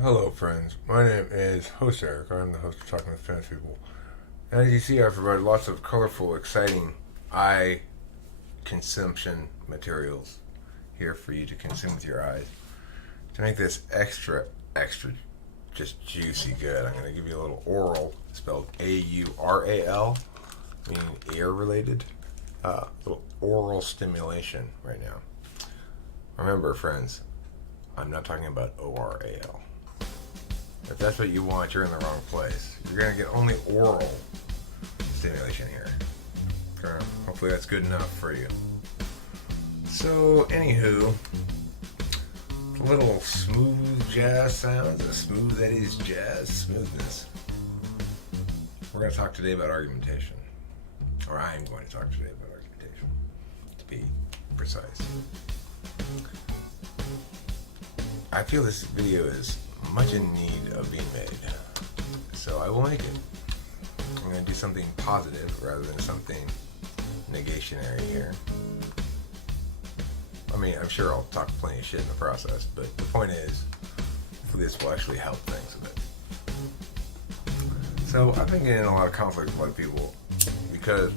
Hello, friends. My name is Host Eric. I'm the host of Talking with Trans People. And as you see, I've provided lots of colorful, exciting eye consumption materials here for you to consume with your eyes. To make this extra, just juicy good, I'm going to give you a little oral, spelled A-U-R-A-L, meaning ear-related, little oral stimulation right now. Remember, friends, I'm not talking about O-R-A-L. If that's what you want, you're in the wrong place. You're going to get only oral stimulation here. Hopefully that's good enough for you. So, anywho, a little smooth jazz sounds, as smooth that is jazz smoothness. We're going to talk today about argumentation. Or I'm going to talk today about argumentation, to be precise. I feel this video is much in need of being made, so I will make it. I'm going to do something positive rather than something negationary here. I mean, I'm sure I'll talk plenty of shit in the process, but the point is, hopefully this will actually help things a bit. So I've been getting in a lot of conflict with a lot of people because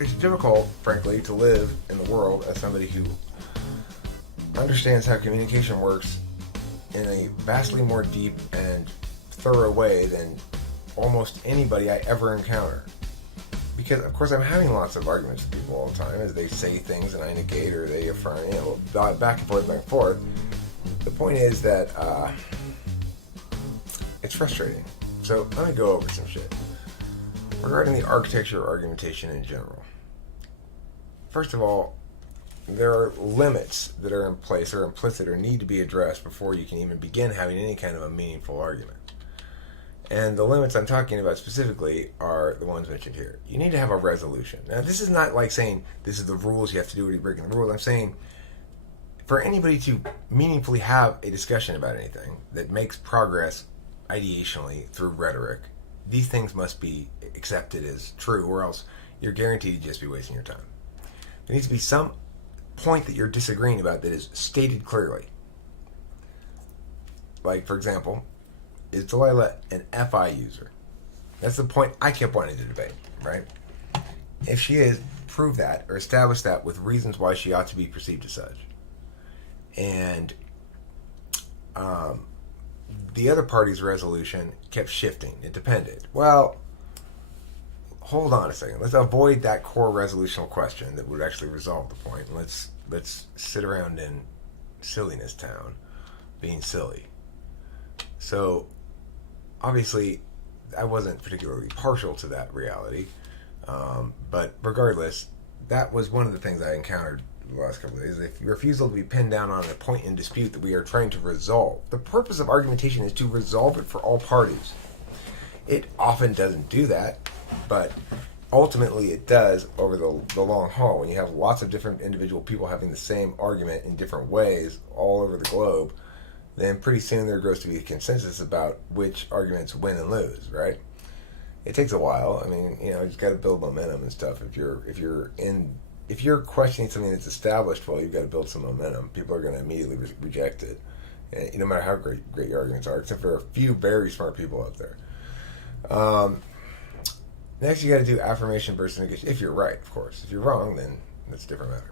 it's difficult, frankly, to live in the world as somebody who understands how communication works in a vastly more deep and thorough way than almost anybody I ever encounter. Because, of course, I'm having lots of arguments with people all the time as they say things and I negate or they affirm, back and forth. The point is that it's frustrating. So let me go over some shit. Regarding the architecture of argumentation in general. First of all, there are limits that are in place or implicit or need to be addressed before you can even begin having any kind of a meaningful argument. And the limits I'm talking about specifically are the ones mentioned here. You need to have a resolution. Now, this is not like saying this is the rules, you have to do what you're breaking the rules. I'm saying for anybody to meaningfully have a discussion about anything that makes progress ideationally through rhetoric, these things must be accepted as true, or else you're guaranteed to just be wasting your time. There needs to be some point that you're disagreeing about that is stated clearly. Like, for example, is Delilah an FI user? That's the point I kept wanting to debate, right? If she is, prove that or establish that with reasons why she ought to be perceived as such. And the other party's resolution kept shifting. It depended. Well, hold on a second. Let's avoid that core resolutional question that would actually resolve the point. Let's sit around in silliness town, being silly. So, obviously, I wasn't particularly partial to that reality, but regardless, that was one of the things I encountered the last couple of days. If your refusal to be pinned down on a point in dispute that we are trying to resolve, the purpose of argumentation is to resolve it for all parties. It often doesn't do that, but ultimately it does over the long haul. When you have lots of different individual people having the same argument in different ways all over the globe, then pretty soon there grows to be a consensus about which arguments win and lose, right? It takes a while. I mean, you just got to build momentum and stuff. If you're questioning something that's established, well, you've got to build some momentum. People are going to immediately reject it, and no matter how great your arguments are, except for a few very smart people out there. Next, you got to do affirmation versus negation. If you're right, of course. If you're wrong, then that's a different matter.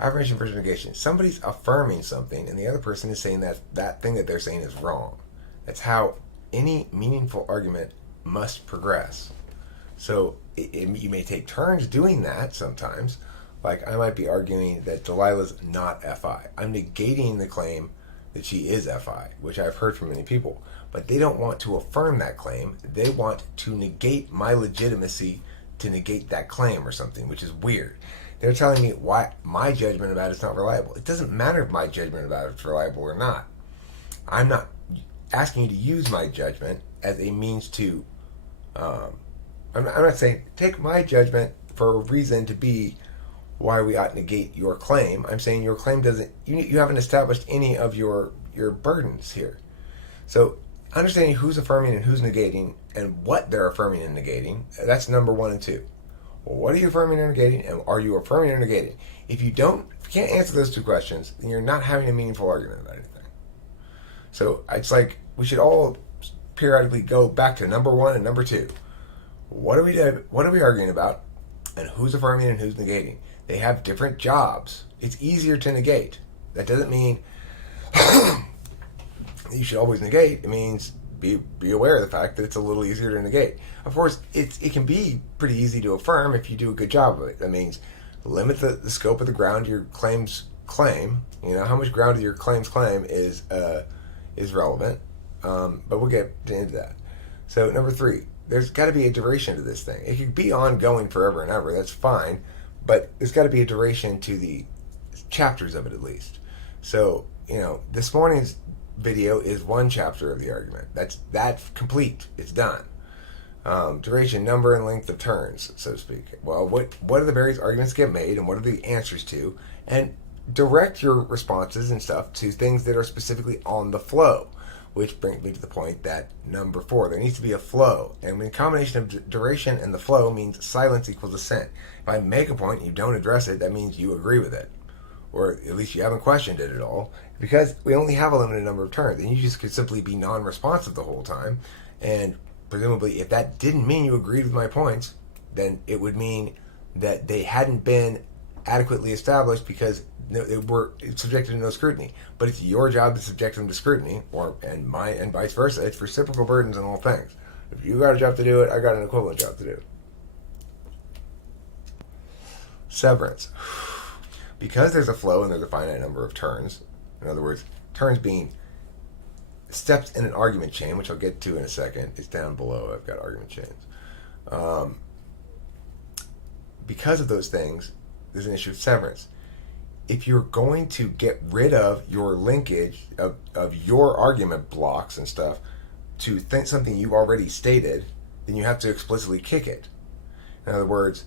Affirmation versus negation. Somebody's affirming something, and the other person is saying that thing that they're saying is wrong. That's how any meaningful argument must progress. So you may take turns doing that sometimes. Like I might be arguing that Delilah's not FI. I'm negating the claim that she is FI, which I've heard from many people. But they don't want to affirm that claim. They want to negate my legitimacy to negate that claim or something, which is weird. They're telling me why my judgment about it's not reliable. It doesn't matter if my judgment about it's reliable or not. I'm not asking you to use my judgment as a means to... I'm not saying take my judgment for a reason to be why we ought to negate your claim. I'm saying your claim doesn't... You haven't established any of your burdens here. So understanding who's affirming and who's negating and what they're affirming and negating, that's number 1 and 2. Well, what are you affirming or negating, and are you affirming or negating? If you can't answer those two questions, then you're not having a meaningful argument about anything. So it's like we should all periodically go back to number one and number two. What are we arguing about, and who's affirming and who's negating? They have different jobs. It's easier to negate. That doesn't mean you should always negate. It means be aware of the fact that it's a little easier to negate. Of course, it can be pretty easy to affirm if you do a good job of it. That means limit the scope of the ground your claims claim. How much ground your claims claim is relevant. But we'll get into that. So number three, there's got to be a duration to this thing. It could be ongoing forever and ever. That's fine, but there's got to be a duration to the chapters of it at least. So this morning's video is one chapter of the argument. That's complete. It's done. Duration, number, and length of turns, so to speak. Well, what are the various arguments get made, and what are the answers to? And direct your responses and stuff to things that are specifically on the flow, which brings me to the point that number 4, there needs to be a flow. And the combination of duration and the flow means silence equals assent. If I make a point and you don't address it, that means you agree with it. Or at least you haven't questioned it at all. Because we only have a limited number of turns, and you just could simply be non-responsive the whole time. And presumably, if that didn't mean you agreed with my points, then it would mean that they hadn't been adequately established because they were subjected to no scrutiny. But it's your job to subject them to scrutiny, and vice versa. It's reciprocal burdens in all things. If you got a job to do it, I got an equivalent job to do. Severance. Because there's a flow and there's a finite number of turns, in other words, turns being steps in an argument chain, which I'll get to in a second. It's down below. I've got argument chains. Because of those things, there's an issue of severance. If you're going to get rid of your linkage of your argument blocks and stuff to think something you've already stated, then you have to explicitly kick it. In other words,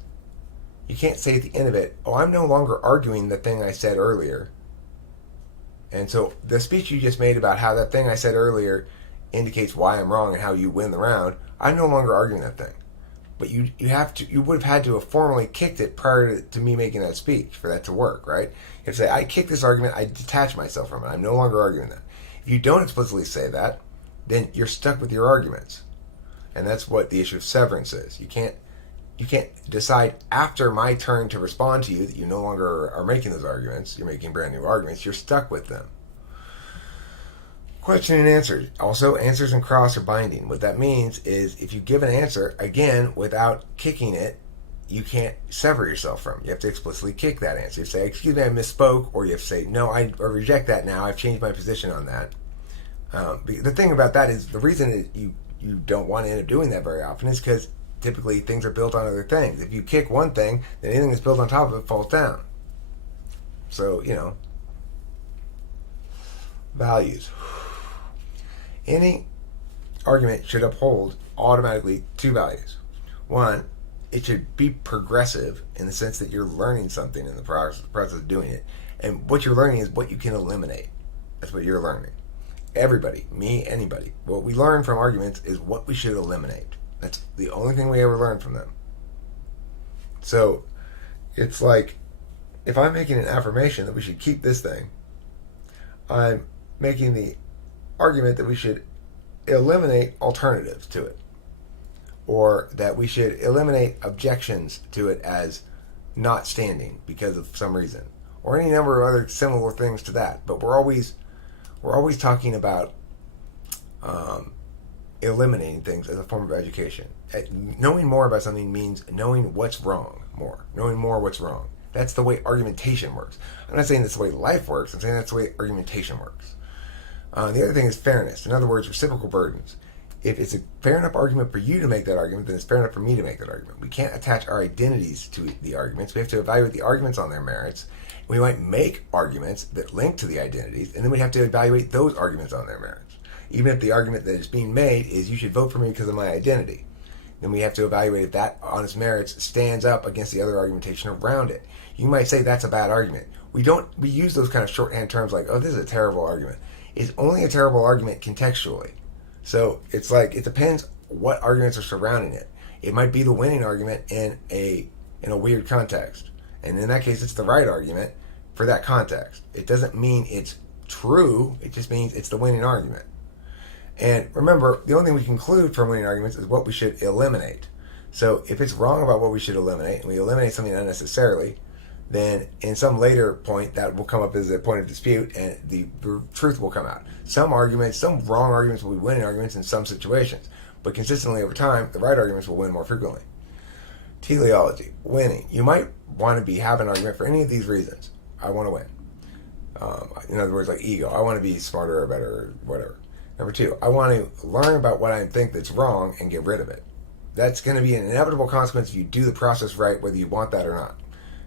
you can't say at the end of it, oh, I'm no longer arguing the thing I said earlier. And so the speech you just made about how that thing I said earlier indicates why I'm wrong and how you win the round, I'm no longer arguing that thing. But you would have had to have formally kicked it prior to me making that speech for that to work, right? You have to say, I kicked this argument, I detach myself from it, I'm no longer arguing that. If you don't explicitly say that, then you're stuck with your arguments. And that's what the issue of severance is. You can't decide after my turn to respond to you that you no longer are making those arguments. You're making brand new arguments. You're stuck with them. Question and answers. Also, answers and cross are binding. What that means is if you give an answer, again, without kicking it, you can't sever yourself from it. You have to explicitly kick that answer. You say, excuse me, I misspoke, or you have to say, no, I reject that now. I've changed my position on that. The thing about that is the reason that you don't want to end up doing that very often is because typically things are built on other things. If you kick one thing, then anything that's built on top of it falls down. So, values. Any argument should uphold automatically 2 values. 1, it should be progressive in the sense that you're learning something in the process of doing it. And what you're learning is what you can eliminate. That's what you're learning. Everybody, me, anybody. What we learn from arguments is what we should eliminate. That's the only thing we ever learn from them. So, it's like, if I'm making an affirmation that we should keep this thing, I'm making the argument that we should eliminate alternatives to it. Or that we should eliminate objections to it as not standing because of some reason. Or any number of other similar things to that. But we're always talking about eliminating things as a form of education. Knowing more about something means knowing what's wrong more. Knowing more what's wrong. That's the way argumentation works. I'm not saying that's the way life works. I'm saying that's the way argumentation works. The other thing is fairness. In other words, reciprocal burdens. If it's a fair enough argument for you to make that argument, then it's fair enough for me to make that argument. We can't attach our identities to the arguments. We have to evaluate the arguments on their merits. We might make arguments that link to the identities, and then we have to evaluate those arguments on their merits. Even if the argument that is being made is you should vote for me because of my identity, then we have to evaluate if that on its merits stands up against the other argumentation around it. You might say that's a bad argument. We use those kind of shorthand terms like, oh, this is a terrible argument. It's only a terrible argument contextually. So it's like, it depends what arguments are surrounding it. It might be the winning argument in a weird context. And in that case, it's the right argument for that context. It doesn't mean it's true. It just means it's the winning argument. And remember, the only thing we conclude from winning arguments is what we should eliminate. So if it's wrong about what we should eliminate, and we eliminate something unnecessarily, then in some later point that will come up as a point of dispute, and the truth will come out. Some wrong arguments will be winning arguments in some situations, but consistently over time, the right arguments will win more frequently. Teleology, winning. You might want to have an argument for any of these reasons. I want to win. In other words, like ego. I want to be smarter or better or whatever. Number 2, I want to learn about what I think that's wrong and get rid of it. That's going to be an inevitable consequence if you do the process right, whether you want that or not.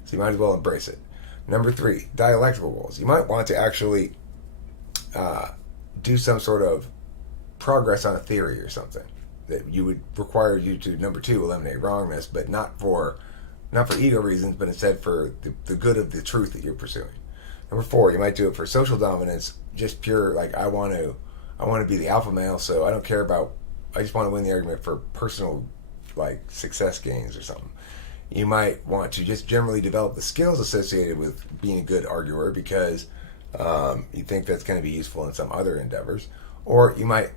So you might as well embrace it. Number 3, dialectical goals. You might want to actually do some sort of progress on a theory or something that you would require you to, number 2, eliminate wrongness, but not for ego reasons, but instead for the good of the truth that you're pursuing. Number 4, you might do it for social dominance, just pure, like I want to be the alpha male, so I just want to win the argument for personal, like, success gains or something. You might want to just generally develop the skills associated with being a good arguer because you think that's going to be useful in some other endeavors. Or you might,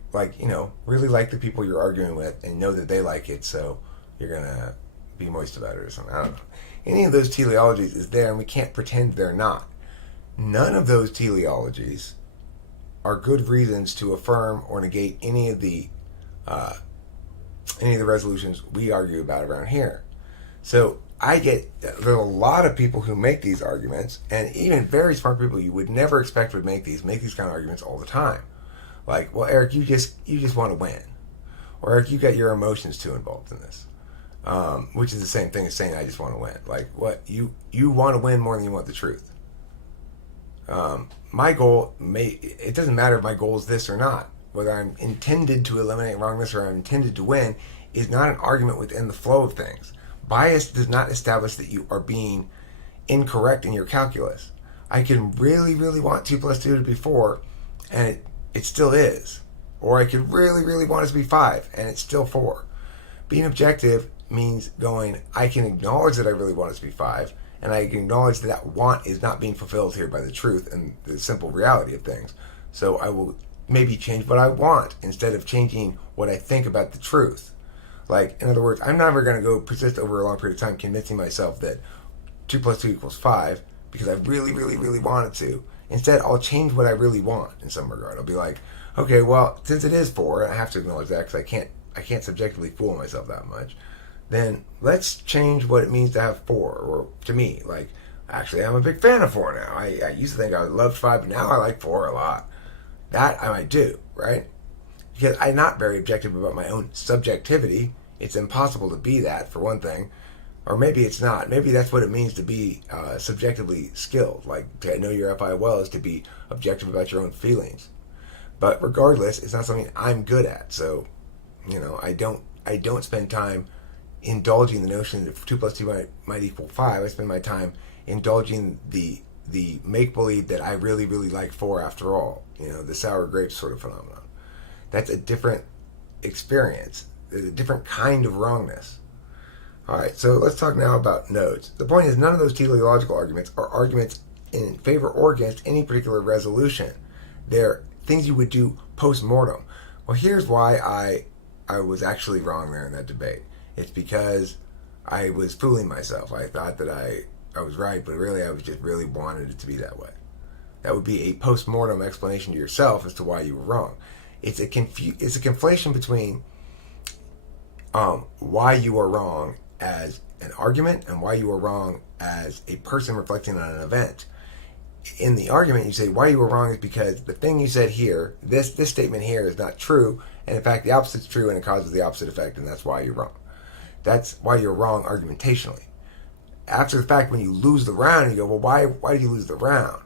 really like the people you're arguing with and know that they like it, so you're going to be moist about it or something. I don't know. Any of those teleologies is there, and we can't pretend they're not. None of those teleologies are good reasons to affirm or negate any of the resolutions we argue about around here. So there's a lot of people who make these arguments, and even very smart people you would never expect would make these kind of arguments all the time. Like, well, Eric, you just want to win. Or Eric, you got your emotions too involved in this. Which is the same thing as saying I just want to win. Like, what? You want to win more than you want the truth. My goal it doesn't matter if my goal is this or not. Whether I'm intended to eliminate wrongness or I'm intended to win is not an argument within the flow of things. Bias does not establish that you are being incorrect in your calculus. I can really, really want 2 plus 2 to be 4, and it still is. Or I could really, really want it to be 5, and it's still 4. Being objective means I can acknowledge that I really want it to be 5, and I can acknowledge that want is not being fulfilled here by the truth and the simple reality of things. So I will maybe change what I want instead of changing what I think about the truth. Like, in other words, I'm never going to go persist over a long period of time convincing myself that 2 plus 2 equals 5 because I really, really, really want it to. Instead, I'll change what I really want in some regard. I'll be like, okay, well, since it is 4, and I have to acknowledge that because I can't subjectively fool myself that much, then let's change what it means to have 4. Or to me, like, actually, I'm a big fan of 4 now. I used to think I loved 5, but now I like 4 a lot. That I might do, right? Because I'm not very objective about my own subjectivity. It's impossible to be that, for one thing. Or maybe it's not. Maybe that's what it means to be subjectively skilled. Like, to know your FI well is to be objective about your own feelings. But regardless, it's not something I'm good at. So, I don't spend time indulging the notion that 2 plus 2 might equal 5. I spend my time indulging the make-believe that I really, really like 4 after all. The sour grapes sort of phenomenon. That's a different experience. There's a different kind of wrongness. All right, so let's talk now about nodes. The point is, none of those teleological arguments are arguments in favor or against any particular resolution. They're things you would do post-mortem. Well, here's why I was actually wrong there in that debate. It's because I was fooling myself. I thought that I was right, but really I was just really wanted it to be that way. That would be a post-mortem explanation to yourself as to why you were wrong. It's a conflation between why you are wrong as an argument and why you are wrong as a person reflecting on an event. In the argument, you say why you were wrong is because the thing you said here, this statement here is not true, and in fact the opposite's true and it causes the opposite effect, and that's why you're wrong. That's why you're wrong argumentationally. After the fact, when you lose the round, you go, well, why did you lose the round?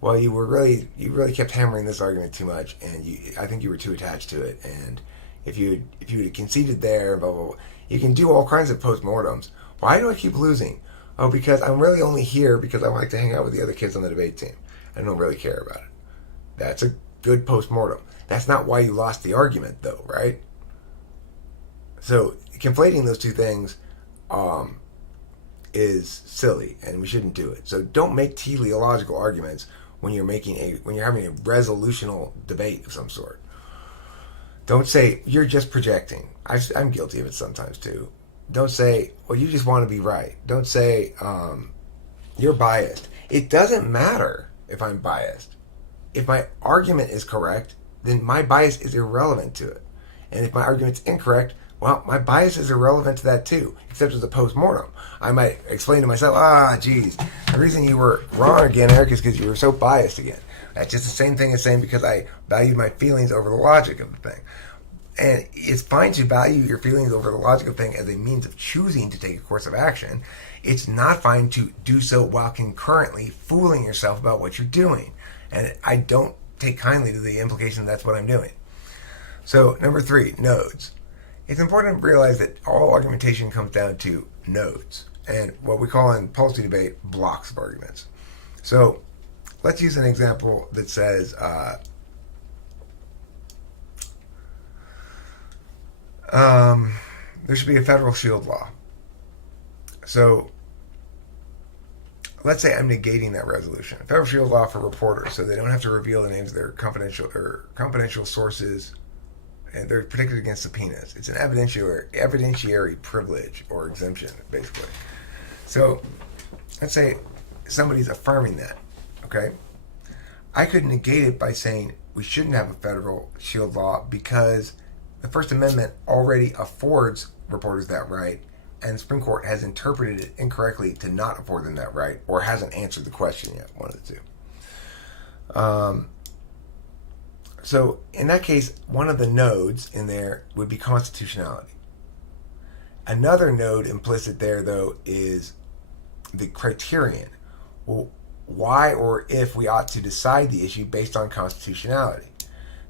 Well, you really kept hammering this argument too much, and I think you were too attached to it. And if you had conceded there, blah blah blah, you can do all kinds of postmortems. Why do I keep losing? Oh, because I'm really only here because I like to hang out with the other kids on the debate team. I don't really care about it. That's a good postmortem. That's not why you lost the argument, though, right? So conflating those two things is silly, and we shouldn't do it. So don't make teleological arguments when you're having a resolutional debate of some sort. Don't say, you're just projecting. I'm guilty of it sometimes too. Don't say, well, you just want to be right. Don't say, you're biased. It doesn't matter if I'm biased. If my argument is correct, then my bias is irrelevant to it. And if my argument's incorrect, well, my bias is irrelevant to that too, except as a post-mortem. I might explain to myself, geez, the reason you were wrong again, Eric, is because you were so biased again. That's just the same thing as saying because I valued my feelings over the logic of the thing. And it's fine to value your feelings over the logic of the thing as a means of choosing to take a course of action. It's not fine to do so while concurrently fooling yourself about what you're doing. And I don't take kindly to the implication that's what I'm doing. So, number 3, nodes. It's important to realize that all argumentation comes down to nodes, and what we call in policy debate, blocks of arguments. So, let's use an example that says, there should be a federal shield law. So, let's say I'm negating that resolution. A federal shield law for reporters, so they don't have to reveal the names of their confidential sources, and they're protected against subpoenas. It's an evidentiary privilege or exemption, basically. So, let's say somebody's affirming that, okay? I could negate it by saying we shouldn't have a federal shield law because the First Amendment already affords reporters that right, and the Supreme Court has interpreted it incorrectly to not afford them that right, or hasn't answered the question yet, one of the two. So in that case, one of the nodes in there would be constitutionality. Another node implicit there, though, is the criterion. Well, why or if we ought to decide the issue based on constitutionality.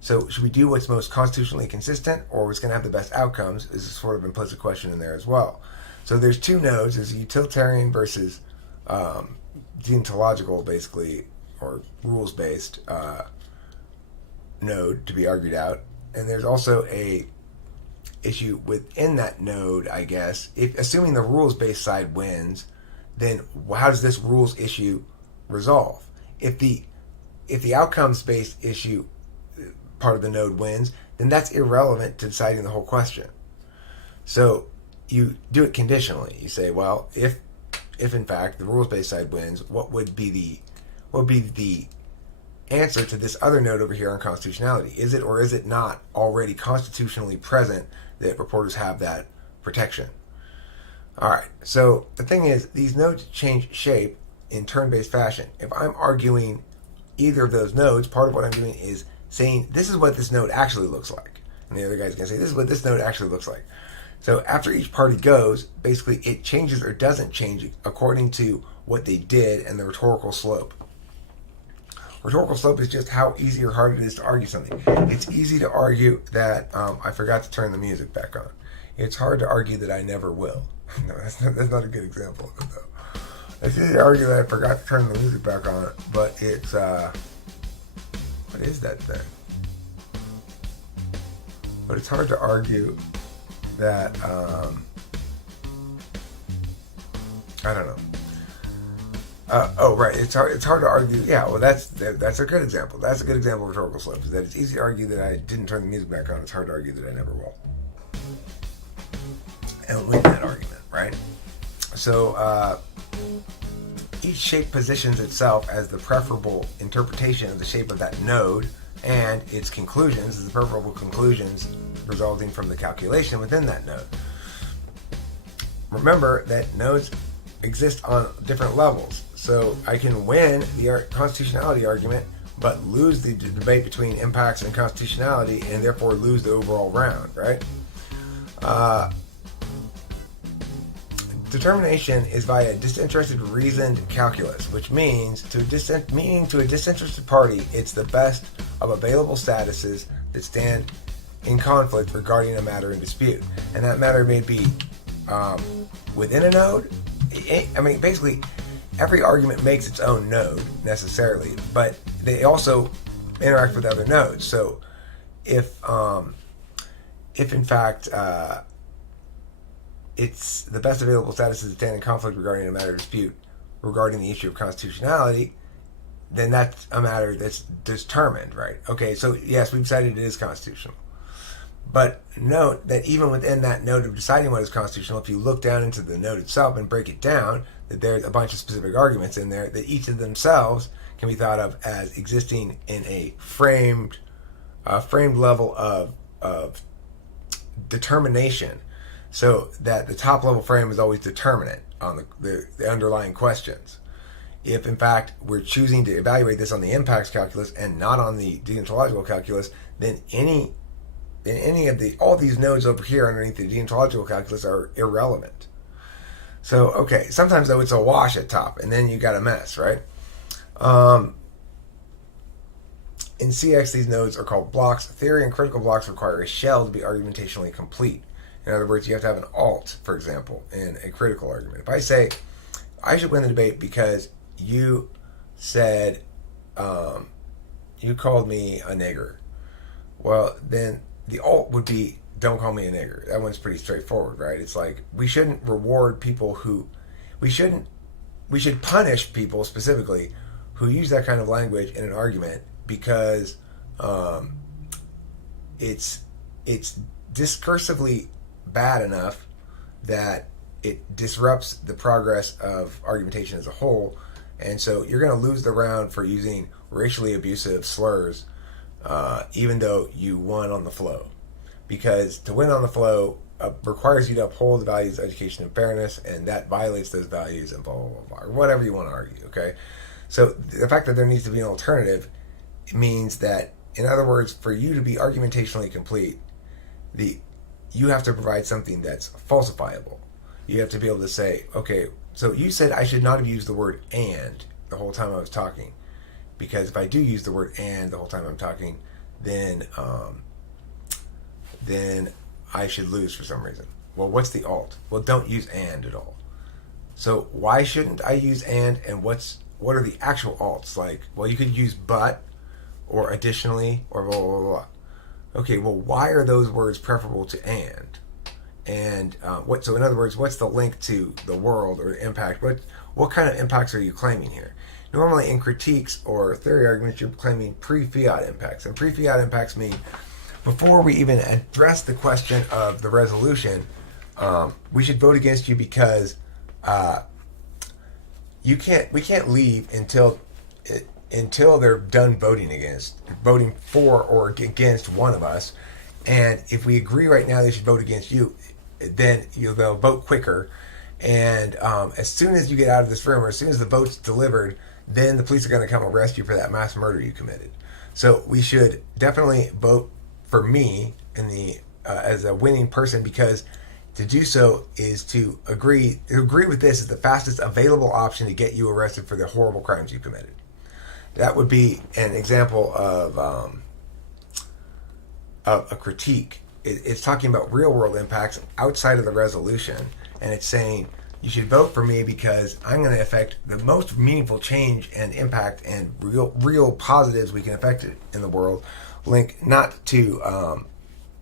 So should we do what's most constitutionally consistent or what's going to have the best outcomes is a sort of implicit question in there as well. So there's 2 nodes. There's a utilitarian versus deontological, basically, or rules-based node to be argued out. And there's also a issue within that node, I guess. If assuming the rules-based side wins, then how does this rules issue resolve? If the outcomes-based issue part of the node wins, then that's irrelevant to deciding the whole question. So you do it conditionally. You say, well, if in fact the rules-based side wins, what would be the answer to this other node over here on constitutionality? Is it or is it not already constitutionally present that reporters have that protection? All right. So the thing is, these nodes change shape in turn-based fashion. If I'm arguing either of those nodes, part of what I'm doing is saying, this is what this node actually looks like. And the other guy's going to say, this is what this node actually looks like. So after each party goes, basically it changes or doesn't change according to what they did and the rhetorical slope. Rhetorical slope is just how easy or hard it is to argue something. It's easy to argue that I forgot to turn the music back on. It's hard to argue that I never will. No, that's not a good example of it, though. It's easy to argue that I forgot to turn the music back on, but it's, what is that thing? But it's hard to argue that, I don't know. Right. It's hard to argue. Yeah, well, that's a good example. That's a good example of rhetorical slope. Is that it's easy to argue that I didn't turn the music back on. It's hard to argue that I never will. And win that argument, right? So each shape positions itself as the preferable interpretation of the shape of that node, and its conclusions as the preferable conclusions resulting from the calculation within that node. Remember that nodes exist on different levels. So I can win the constitutionality argument, but lose the debate between impacts and constitutionality, and therefore lose the overall round, right? Determination is via disinterested reasoned calculus, which means to a disinterested party, it's the best of available statuses that stand in conflict regarding a matter in dispute. And that matter may be within a node. I mean, basically, every argument makes its own node necessarily, but they also interact with other nodes. So, if in fact it's the best available status that stand in conflict regarding a matter of dispute regarding the issue of constitutionality, then that's a matter that's determined, right? Okay, so yes, we've decided it is constitutional. But note that even within that note of deciding what is constitutional, if you look down into the note itself and break it down, that there's a bunch of specific arguments in there that each of themselves can be thought of as existing in a framed level of determination, so that the top level frame is always determinate on the underlying questions. If in fact we're choosing to evaluate this on the impacts calculus and not on the deontological calculus, then all these nodes over here underneath the deontological calculus are irrelevant. So, okay, sometimes though it's a wash at top, and then you got a mess, right? In CX, these nodes are called blocks. Theory and critical blocks require a shell to be argumentationally complete. In other words, you have to have an alt, for example, in a critical argument. If I say, I should win the debate because you said, you called me a nigger. Well, then the alt would be, don't call me a nigger. That one's pretty straightforward, right? It's like, we shouldn't reward people we should punish people specifically who use that kind of language in an argument, because it's discursively bad enough that it disrupts the progress of argumentation as a whole, and so you're going to lose the round for using racially abusive slurs, even though you won on the flow, because to win on the flow requires you to uphold the values of education and fairness, and that violates those values, and blah blah blah, blah, or whatever you want to argue. Okay, so the fact that there needs to be an alternative means that, in other words, for you to be argumentationally complete, you have to provide something that's falsifiable. You have to be able to say, okay, so you said I should not have used the word "and" the whole time I was talking, because if I do use the word "and" the whole time I'm talking, then I should lose for some reason. Well, what's the alt? Well, don't use "and" at all. So why shouldn't I use "and"? And what are the actual alts? Like, well, you could use "but" or "additionally" or blah blah blah. Okay, well, why are those words preferable to "and"? And so in other words, what's the link to the world or the impact? What kind of impacts are you claiming here? Normally in critiques or theory arguments, you're claiming pre-fiat impacts. And pre-fiat impacts mean before we even address the question of the resolution, we should vote against you because we can't leave until they're done voting for or against one of us. And if we agree right now they should vote against you, then they'll vote quicker. And as soon as you get out of this room, or as soon as the vote's delivered, then the police are going to come arrest you for that mass murder you committed. So we should definitely vote for me as a winning person, because to do so is to agree with this is the fastest available option to get you arrested for the horrible crimes you committed. That would be an example of a critique. It's talking about real world impacts outside of the resolution, and it's saying you should vote for me because I'm going to affect the most meaningful change and impact and real positives we can affect in the world, link not to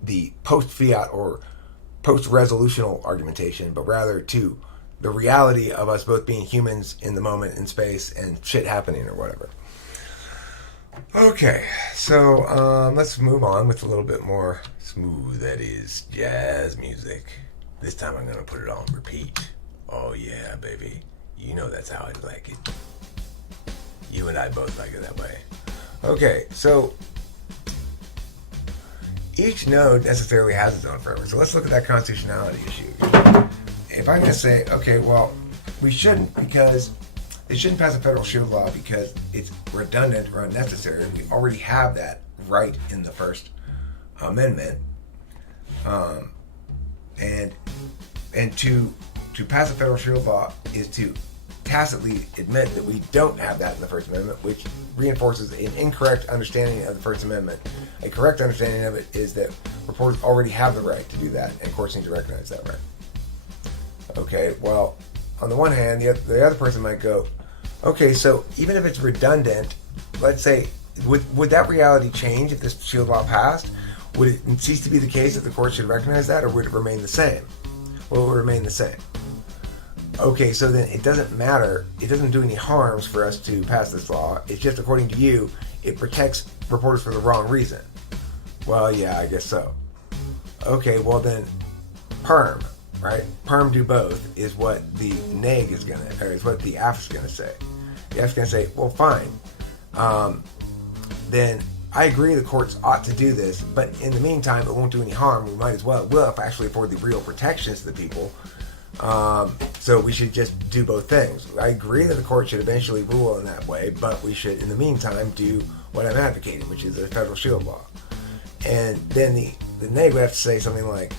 the post-fiat or post-resolutional argumentation, but rather to the reality of us both being humans in the moment in space and shit happening or whatever. Okay, so let's move on with a little bit more smooth, that is, jazz music. This time I'm going to put it on repeat. Oh yeah, baby. You know that's how I like it. You and I both like it that way. Okay, so each node necessarily has its own framework. So let's look at that constitutionality issue. If I'm going to say, okay, well, we shouldn't, because they shouldn't pass a federal shield law because it's redundant or unnecessary. We already have that right in the First Amendment. And to pass a federal shield law is to tacitly admit that we don't have that in the First Amendment, which reinforces an incorrect understanding of the First Amendment. A correct understanding of it is that reporters already have the right to do that, and courts need to recognize that right. Okay, well, on the one hand, the other person might go, okay, so even if it's redundant, let's say, would that reality change if this shield law passed? Would it cease to be the case that the court should recognize that, or would it remain the same? Well, it would remain the same. Okay, so then it doesn't matter. It doesn't do any harms for us to pass this law. It's just, according to you, it protects reporters for the wrong reason. Well, yeah, I guess so. Okay, well then, perm, right? Perm do both is what the neg is gonna, or is what the aff is gonna say. The aff's gonna say, well, fine. Then I agree the courts ought to do this, but in the meantime, it won't do any harm. We might as well. It will actually afford the real protections to the people. So we should just do both things. I agree that the court should eventually rule in that way, but we should, in the meantime, do what I'm advocating, which is a federal shield law. And then the neg would have to say something like,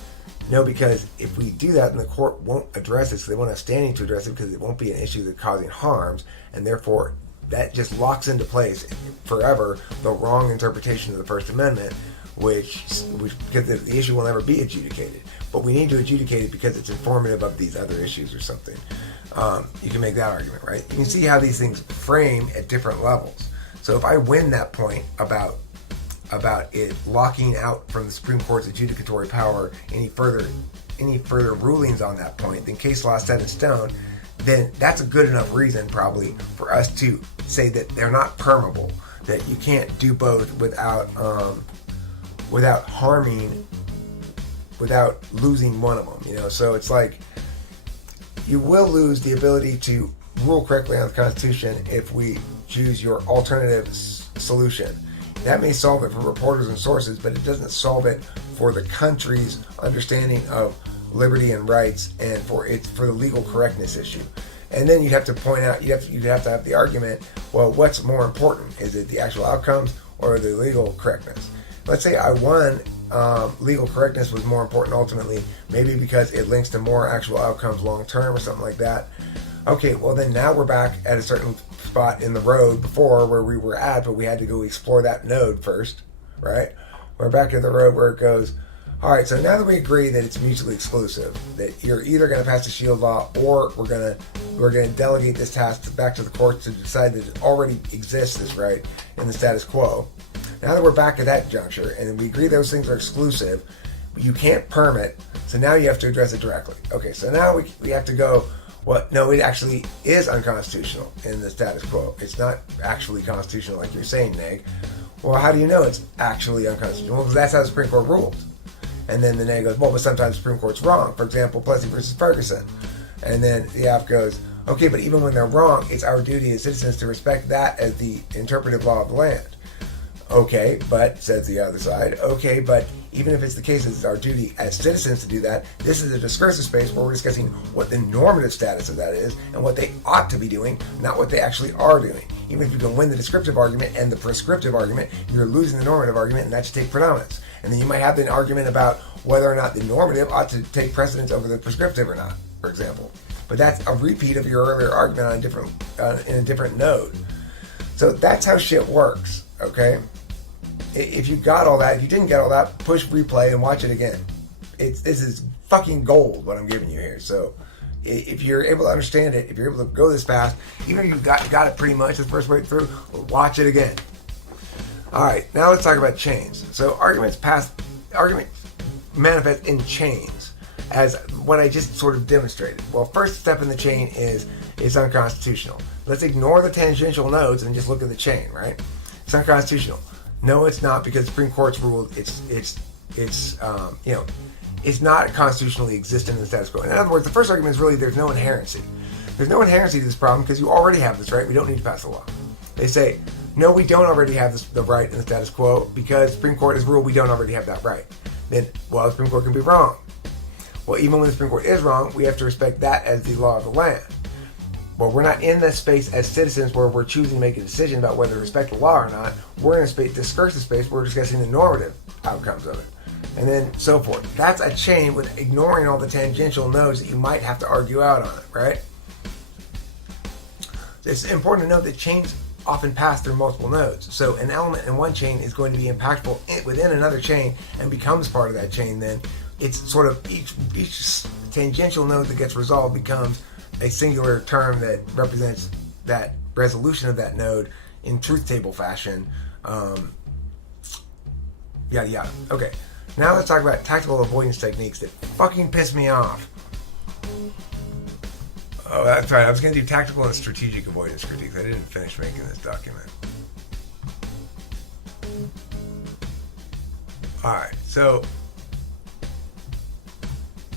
no, because if we do that, then the court won't address it, so they won't have standing to address it because it won't be an issue that's causing harms, and therefore that just locks into place forever the wrong interpretation of the First Amendment, which because the issue will never be adjudicated. But we need to adjudicate it because it's informative of these other issues or something. You can make that argument, right? You can see how these things frame at different levels. So if I win that point about it locking out from the Supreme Court's adjudicatory power any further rulings on that point, then case law set in stone, then that's a good enough reason probably for us to say that they're not permeable, that you can't do both without harming, without losing one of them. So it's like you will lose the ability to rule correctly on the Constitution if we choose your alternative solution. That may solve it for reporters and sources, but it doesn't solve it for the country's understanding of liberty and rights and for the legal correctness issue. And then you'd have to point out, you'd have to have the argument, well, what's more important? Is it the actual outcomes or the legal correctness? Let's say I won, legal correctness was more important ultimately, maybe because it links to more actual outcomes long term or something like that. Okay, well then now we're back at a certain spot in the road before where we were at, but we had to go explore that node first, right? We're back at the road where it goes, all right, so now that we agree that it's mutually exclusive, that you're either going to pass the shield law or we're going to delegate this task back to the courts to decide that it already exists, this right, in the status quo. Now that we're back at that juncture and we agree those things are exclusive, you can't permit, so now you have to address it directly. Okay, so now we have to go, no, it actually is unconstitutional in the status quo. It's not actually constitutional like you're saying, neg. Well, how do you know it's actually unconstitutional? Well, because that's how the Supreme Court ruled. And then the neg goes, well, but sometimes the Supreme Court's wrong. For example, Plessy versus Ferguson. And then the app goes, okay, but even when they're wrong, it's our duty as citizens to respect that as the interpretive law of the land. Okay, but, says the other side, okay, but even if it's the case, it's our duty as citizens to do that. This is a discursive space where we're discussing what the normative status of that is and what they ought to be doing, not what they actually are doing. Even if you can win the descriptive argument and the prescriptive argument, you're losing the normative argument, and that should take predominance. And then you might have an argument about whether or not the normative ought to take precedence over the prescriptive or not, for example. But that's a repeat of your earlier argument on in a different node. So that's how shit works, okay? If you got all that, if you didn't get all that, push replay and watch it again. This is fucking gold, what I'm giving you here. So if you're able to understand it, if you're able to go this fast, even if you got it pretty much the first way through, watch it again. All right, now let's talk about chains. So arguments manifest in chains, as what I just sort of demonstrated. Well, first step in the chain is it's unconstitutional. Let's ignore the tangential nodes and just look at the chain, right? It's unconstitutional. No, it's not, because the Supreme Court's ruled it's not constitutionally existent in the status quo. In other words, the first argument is really there's no inherency. There's no inherency to this problem because you already have this right. We don't need to pass the law. They say, no, we don't already have the right in the status quo because the Supreme Court has ruled we don't already have that right. Then, well, the Supreme Court can be wrong. Well, even when the Supreme Court is wrong, we have to respect that as the law of the land. Well, we're not in that space as citizens where we're choosing to make a decision about whether to respect the law or not. We're in a discursive space where we're discussing the normative outcomes of it. And then so forth. That's a chain with ignoring all the tangential nodes that you might have to argue out on it, right? It's important to note that chains often pass through multiple nodes. So an element in one chain is going to be impactful within another chain and becomes part of that chain. Then it's sort of each tangential node that gets resolved becomes a singular term that represents that resolution of that node in truth table fashion. Yada yada. Okay, now let's talk about tactical avoidance techniques that fucking piss me off. Oh, that's right. I was going to do tactical and strategic avoidance critiques. I didn't finish making this document. Alright, so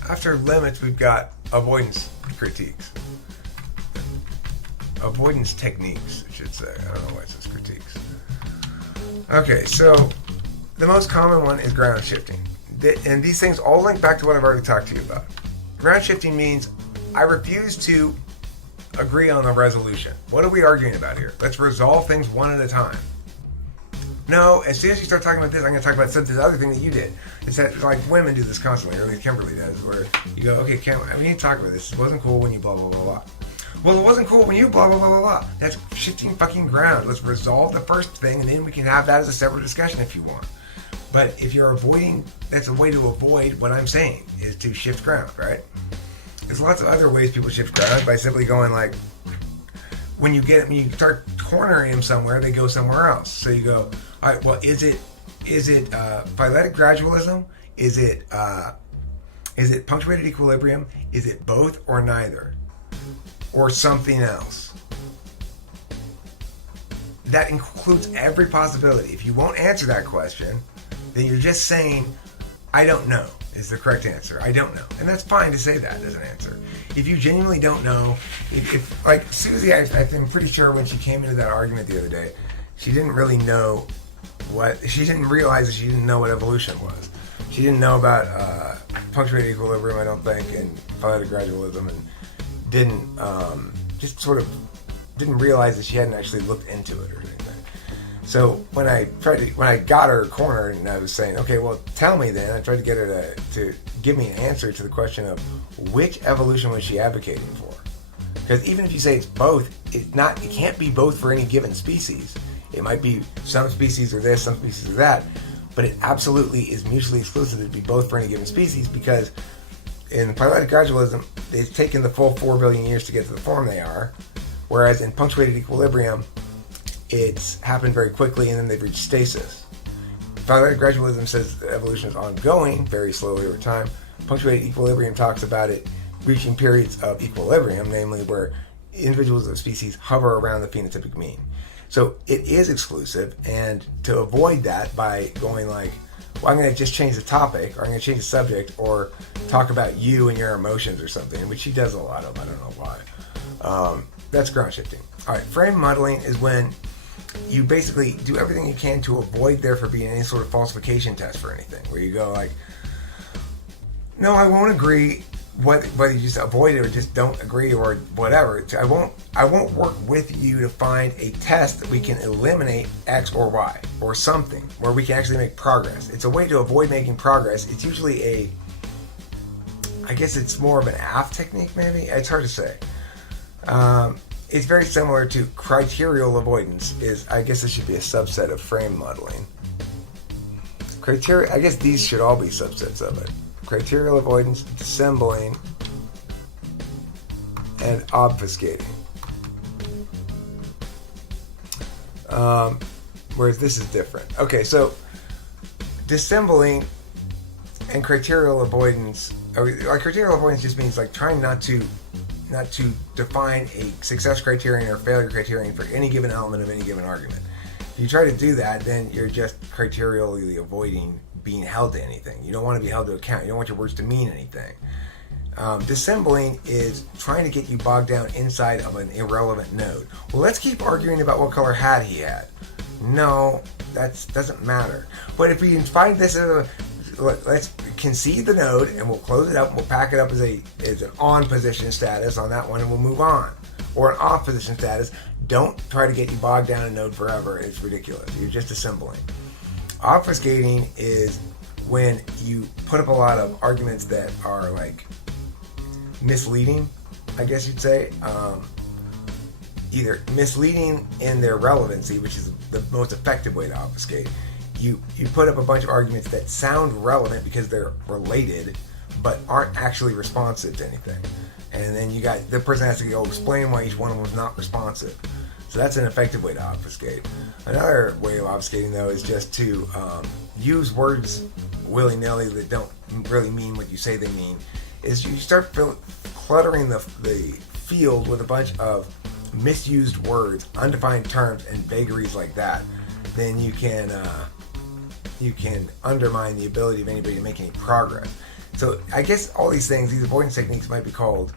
after limits, we've got avoidance critiques. Avoidance techniques, I should say. I don't know why it says critiques. Okay, so the most common one is ground shifting. And these things all link back to what I've already talked to you about. Ground shifting means I refuse to agree on the resolution. What are we arguing about here? Let's resolve things one at a time. No, as soon as you start talking about this, I'm going to talk about this other thing that you did. It's that, like, women do this constantly, or at least Kimberly does, where you go, okay, Kim, we need to talk about this. It wasn't cool when you blah, blah, blah, blah. Well, it wasn't cool when you blah, blah, blah, blah, blah. That's shifting fucking ground. Let's resolve the first thing, and then we can have that as a separate discussion if you want. But if you're avoiding, that's a way to avoid what I'm saying, is to shift ground, right? There's lots of other ways people shift ground by simply going, like, when you start cornering them somewhere, they go somewhere else. So you go, all right, well, is it phyletic gradualism? Is it punctuated equilibrium? Is it both or neither? Or something else? That includes every possibility. If you won't answer that question, then you're just saying, I don't know, is the correct answer. I don't know. And that's fine to say that as an answer. If you genuinely don't know, if like Susie, I'm pretty sure when she came into that argument the other day, she didn't really know she didn't realize that she didn't know what evolution was. She didn't know about punctuated equilibrium, I don't think, and phyletic gradualism, and didn't realize that she hadn't actually looked into it or anything. So when I got her cornered and I was saying, okay, well, tell me then, I tried to get her to give me an answer to the question of which evolution was she advocating for? Because even if you say it's both, it can't be both for any given species. It might be some species are this, some species are that, but it absolutely is mutually exclusive to be both for any given species, because in phyletic gradualism, it's taken the full 4 billion years to get to the form they are, whereas in punctuated equilibrium, it's happened very quickly and then they've reached stasis. Phyletic gradualism says evolution is ongoing, very slowly over time. Punctuated equilibrium talks about it reaching periods of equilibrium, namely where individuals of species hover around the phenotypic mean. So it is exclusive, and to avoid that by going like, well, I'm going to just change the topic, or I'm going to change the subject, or talk about you and your emotions or something, which she does a lot of, I don't know why. That's ground shifting. All right, frame muddling is when you basically do everything you can to avoid there for being any sort of falsification test for anything, where you go like, no, I won't agree, whether you just avoid it or just don't agree or whatever. I won't work with you to find a test that we can eliminate X or Y or something where we can actually make progress. It's a way to avoid making progress. It's usually I guess it's more of an AF technique, maybe? It's hard to say. It's very similar to criterial avoidance. I guess it should be a subset of frame muddling. I guess these should all be subsets of it. Criterial avoidance, dissembling, and obfuscating. Whereas this is different. Okay, so dissembling and criterial avoidance. Criterial avoidance just means like trying not to define a success criterion or failure criterion for any given element of any given argument. If you try to do that, then you're just criterially avoiding being held to anything. You don't want to be held to account. You don't want your words to mean anything. Dissembling is trying to get you bogged down inside of an irrelevant node. Well, let's keep arguing about what color hat he had. No, that doesn't matter. But if we can find this, let's concede the node and we'll close it up and we'll pack it up as an on position status on that one and we'll move on. Or an off position status. Don't try to get you bogged down in a node forever. It's ridiculous. You're just dissembling. Obfuscating is when you put up a lot of arguments that are like misleading, I guess you'd say. Either misleading in their relevancy, which is the most effective way to obfuscate. You put up a bunch of arguments that sound relevant because they're related, but aren't actually responsive to anything. And then the person has to go explain why each one of them was not responsive. So that's an effective way to obfuscate. Another way of obfuscating, though, is just to use words willy-nilly that don't really mean what you say they mean. Is you start cluttering the field with a bunch of misused words, undefined terms, and vagaries like that, then you can undermine the ability of anybody to make any progress. So I guess all these things, these avoidance techniques, might be called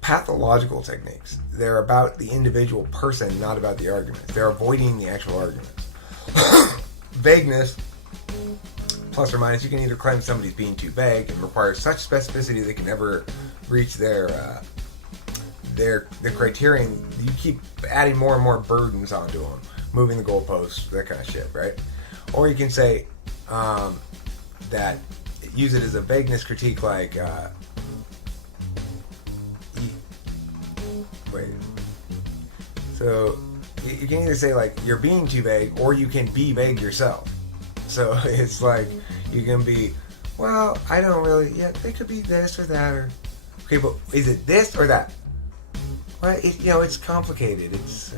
pathological techniques. They're about the individual person, not about the arguments. They're avoiding the actual arguments. Vagueness, plus or minus, you can either claim somebody's being too vague and requires such specificity they can never reach their criterion. You keep adding more and more burdens onto them, moving the goalposts, that kind of shit, right? Or you can say that, use it as a vagueness critique, like so you can either say like you're being too vague, or you can be vague yourself. So it's like you can be, well, I don't really, yeah, it could be this or that, or okay, but is it this or that? Well, it's complicated. It's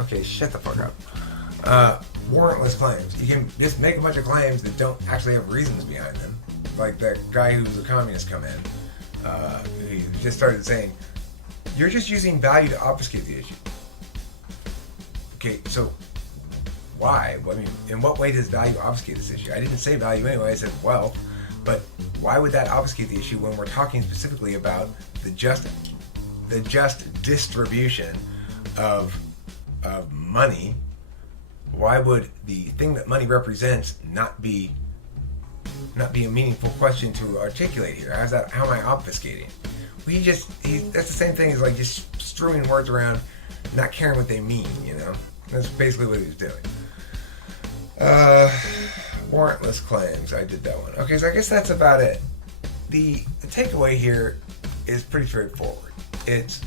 okay. Shut the fuck up. Warrantless claims. You can just make a bunch of claims that don't actually have reasons behind them. Like that guy who's a communist come in. He just started saying, "You're just using value to obfuscate the issue." Okay, so why? I mean, in what way does value obfuscate this issue? I didn't say value anyway. I said wealth. But why would that obfuscate the issue when we're talking specifically about the just distribution of money? Why would the thing that money represents not be a meaningful question to articulate here? How am I obfuscating? Well, that's the same thing as like just strewing words around, not caring what they mean, That's basically what he was doing. Warrantless claims, I did that one. Okay, so I guess that's about it. The takeaway here is pretty straightforward. It's,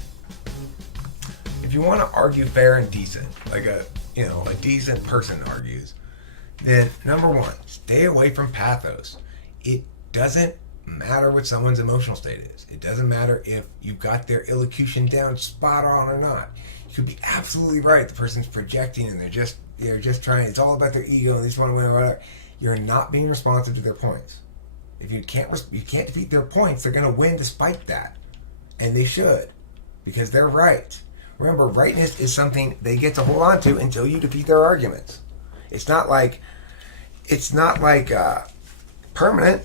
if you want to argue fair and decent, like a decent person argues, then number one, stay away from pathos. It doesn't matter what someone's emotional state is. It doesn't matter if you've got their elocution down spot on or not. You could be absolutely right. The person's projecting and they're just trying. It's all about their ego and they just want to win. Whatever. You're not being responsive to their points. If you can't defeat their points, they're going to win despite that, and they should, because they're right. Remember, rightness is something they get to hold on to until you defeat their arguments. It's not like permanent.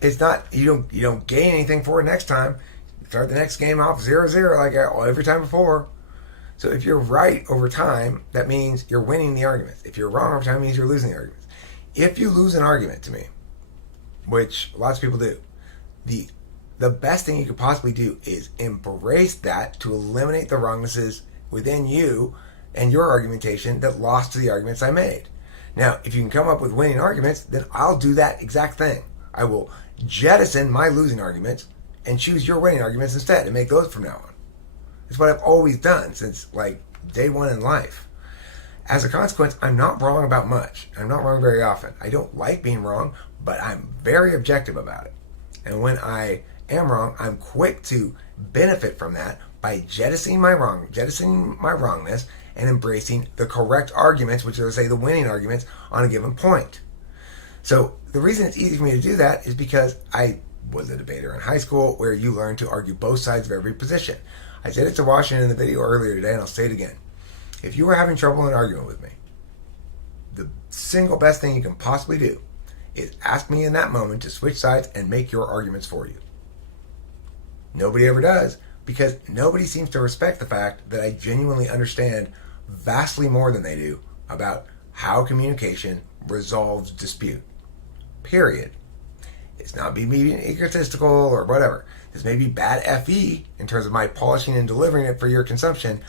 It's not, you don't gain anything for it next time. You start the next game off 0-0 like every time before. So if you're right over time, that means you're winning the arguments. If you're wrong over time, it means you're losing the arguments. If you lose an argument to me, which lots of people do, the best thing you could possibly do is embrace that to eliminate the wrongnesses within you and your argumentation that lost to the arguments I made. Now, if you can come up with winning arguments, then I'll do that exact thing. I will jettison my losing arguments and choose your winning arguments instead and make those from now on. It's what I've always done since like day one in life. As a consequence, I'm not wrong about much. I'm not wrong very often. I don't like being wrong, but I'm very objective about it. And when I am wrong, I'm quick to benefit from that by jettisoning my wrongness and embracing the correct arguments, which are, say, the winning arguments on a given point. So the reason it's easy for me to do that is because I was a debater in high school where you learn to argue both sides of every position. I said it to Washington in the video earlier today, and I'll say it again. If you were having trouble in arguing with me, the single best thing you can possibly do is ask me in that moment to switch sides and make your arguments for you. Nobody ever does, because nobody seems to respect the fact that I genuinely understand vastly more than they do about how communication resolves dispute. Period. It's not me being egotistical or whatever. This may be bad FE in terms of my polishing and delivering it for your consumption,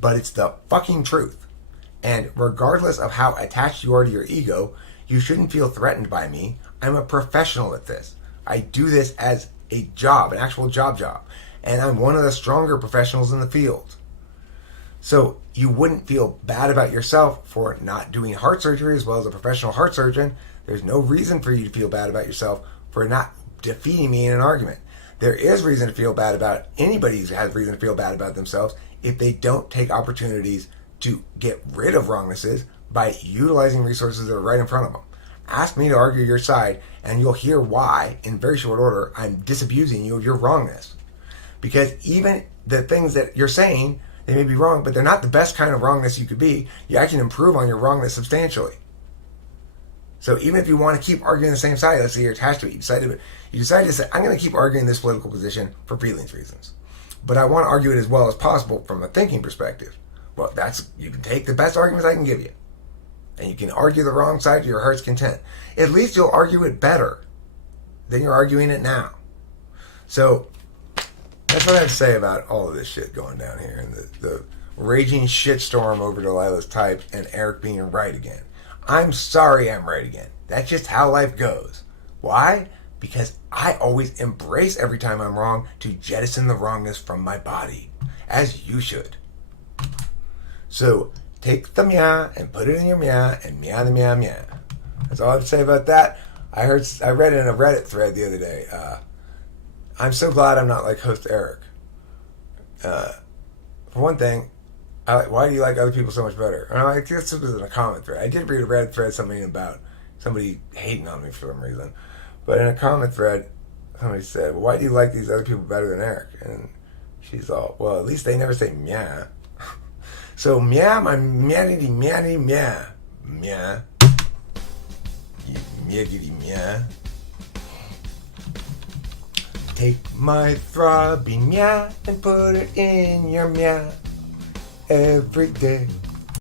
but it's the fucking truth. And regardless of how attached you are to your ego, you shouldn't feel threatened by me. I'm a professional at this. I do this as a job, an actual job. And I'm one of the stronger professionals in the field. So you wouldn't feel bad about yourself for not doing heart surgery as well as a professional heart surgeon. There's no reason for you to feel bad about yourself for not defeating me in an argument. There is reason to feel bad about anybody who has reason to feel bad about themselves if they don't take opportunities to get rid of wrongnesses by utilizing resources that are right in front of them. Ask me to argue your side, and you'll hear why, in very short order, I'm disabusing you of your wrongness. Because even the things that you're saying, they may be wrong, but they're not the best kind of wrongness you could be. You actually improve on your wrongness substantially. So even if you want to keep arguing the same side, let's say you're attached to it, you decide to say, I'm going to keep arguing this political position for feelings reasons. But I want to argue it as well as possible from a thinking perspective. Well, you can take the best arguments I can give you. And you can argue the wrong side to your heart's content. At least you'll argue it better than you're arguing it now. So that's what I have to say about all of this shit going down here. And the raging shitstorm over Delilah's type and Eric being right again. I'm sorry I'm right again. That's just how life goes. Why? Because I always embrace every time I'm wrong to jettison the wrongness from my body. As you should. So, take the meow and put it in your meow and meow the meow meow. That's all I have to say about that. I read in a Reddit thread the other day, I'm so glad I'm not like host Eric. For one thing, why do you like other people so much better? And I guess this was in a comment thread. I did read a Reddit thread something about somebody hating on me for some reason. But in a comment thread, somebody said, well, why do you like these other people better than Eric? And she's all, well, at least they never say meow. So meow, my meow-giddy meow-giddy meow. Meow. Meow-giddy meow. Take my throbbing meow and put it in your meow every day.